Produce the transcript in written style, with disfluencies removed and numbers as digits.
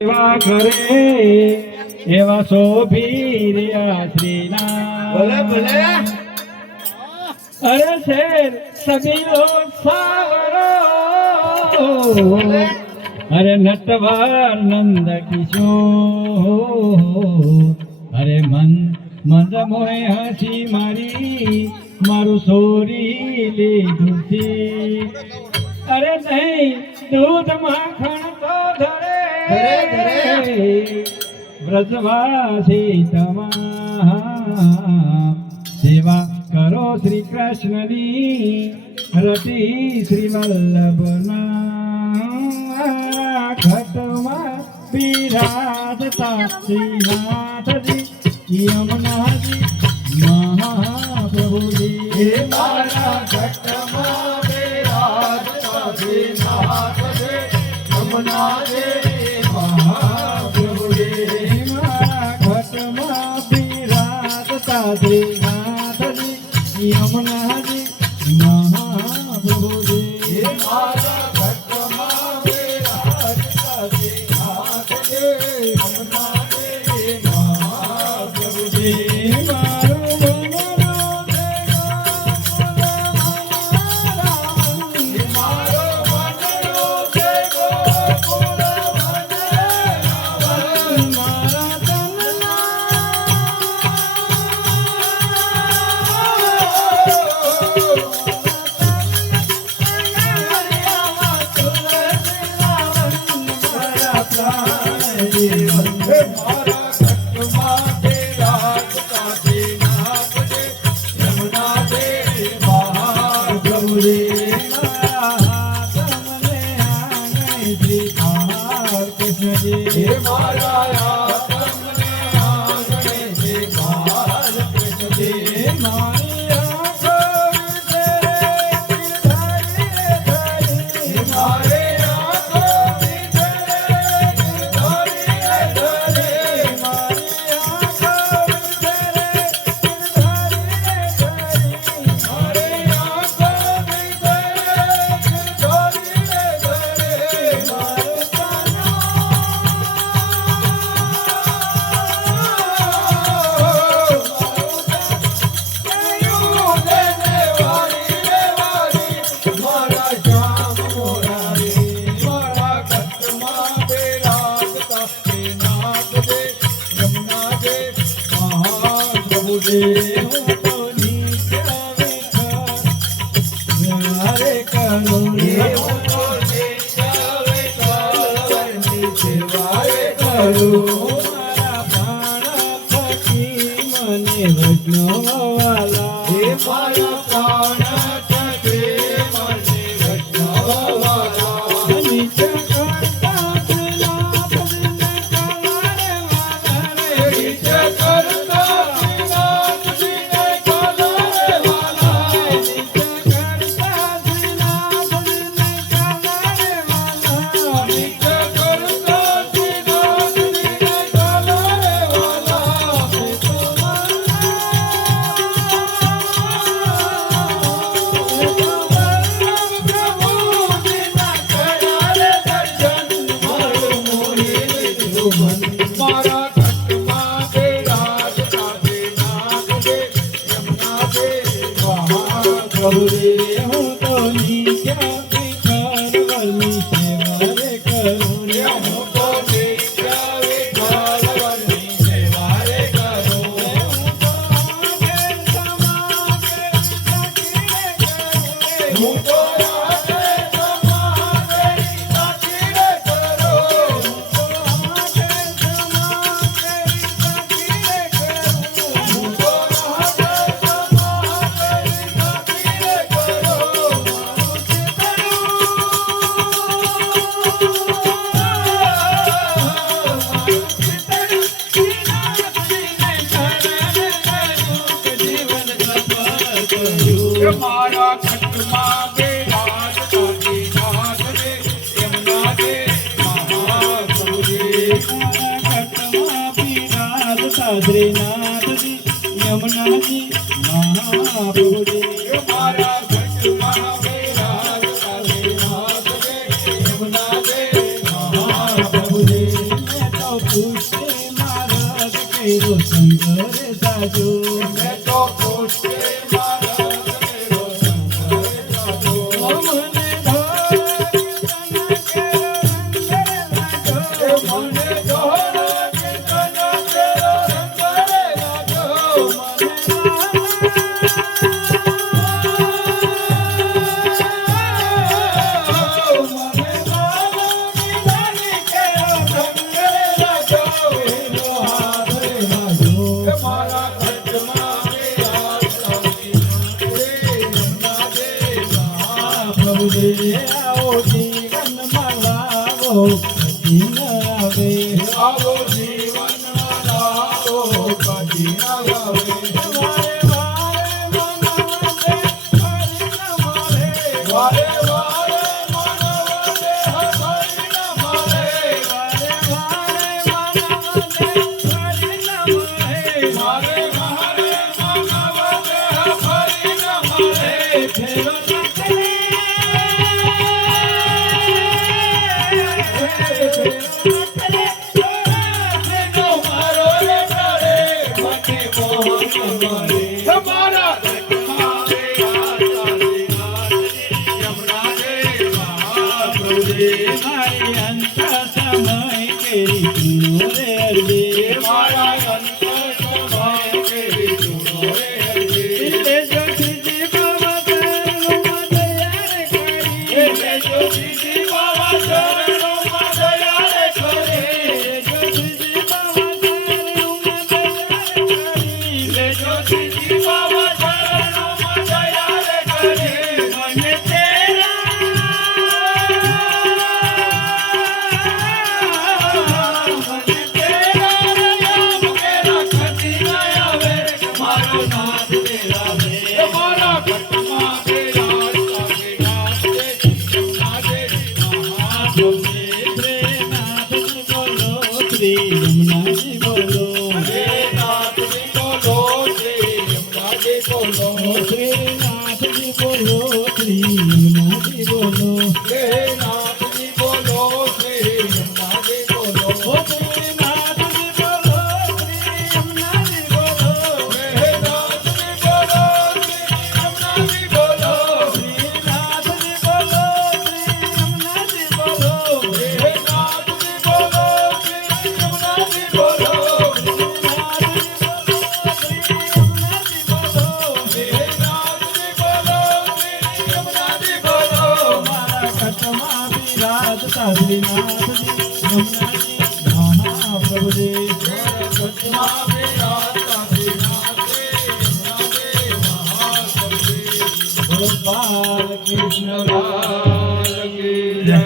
सेवा करे एवा शोभीर्या श्रीनाथ। बोला बोला। अरे शेर सभी लोग सावरो, अरे नटवर नंद किशोर, अरे मंद मोहे हसी मारी मारू सोरी लीधुं थी। अरे नहीं दूध माखण तो धरे ब्रजवासी तमाम सेवा करो श्री कृष्णनी रति श्री वल्लभना। घटमा विराजता श्रीनाथजी यमुनाजी महाप्रभुजी। मारा घटमा विराजता श्रीनाथजी यमुनाजी महाप्रभुजी। घटमा विराजता श्रीनाथजी यमुनाजी महाप्रभुजी। मारा घटमा विराजता श्रीनाथजी यमुनाजी महाप्रभुजी। श्रीनाथजी यमुनाजी महाप्रभुजी। महाप्रभुजी। પુષ્ટિ માર્ગ કેરો શંકર સાજો મેં તો પુષ્ટિ માર્ગ કેરો શંકર સાજો. મને ધોરી મને જોડો કીર્તન કેરો શંકર સાજો. મારા ઘટમાં પ્રભુ દે આવો જીવન લાવો દિન આવે આવો જીવનમાં લાવો કદી ન આવે. વારે વારે વારે વારે મનવદે હરિ ન મળે. મારે મારે મનવદે હરિ ન મળે. મારો રે કરે મને મોહન મળે. મારા ઘટમાં યમુના દે મહાપ્રભુજી. મારી અંત સમય કેરી તુનો રે અરજે મારા અંત સમય કેરી તુનો રે હરિ. એટલે જ્યોતિજી બાબા ચરણોમાં દયા રે કરી એટલે જ્યોતિજી બાબા ચરણોમાં દયા રે કરે. જ્યોતિજી બાબા ચરણોમાં દયા રે કરી એટલે જ્યોતિજી બાબા ચરણોમાં દયા રે કરે. મને તેરા મને તેરા નામ કેરા કદી ન આવે. મારો નાથ તેરા રે. મારા ઘટમાં તેરા સાગે નાથ દે યમુના દે મહાપ્રભુજી. નાથજી બોલો શ્રી યમુનાજી બોલો હરે નાથજી બોલો શ્રી યમુનાજી બોલો. શ્રી નાથજી બોલો શ્રી યમુનાજી બોલો હે નાથજી બોલો શ્રી યમુનાજી બોલો. ઓ શ્રી નાથજી બોલો શ્રી યમુનાજી બોલો હે નાથજી બોલો શ્રી યમુનાજી બોલો. શ્રી નાથજી બોલો શ્રી યમુનાજી બોલો હે નાથજી બોલો શ્રી યમુનાજી બોલો. હે નાથજી બોલો શ્રી યમુનાજી બોલો. મારા કટમાં બિરાજતા શ્રીનાથજી યમુનાજી મહાપ્રભુજી ઘટમાં બિરાજતા શ્રીનાથજી યમુનાજી મહાપ્રભુજી. ગોપાલ કૃષ્ણ લાલ કી જય.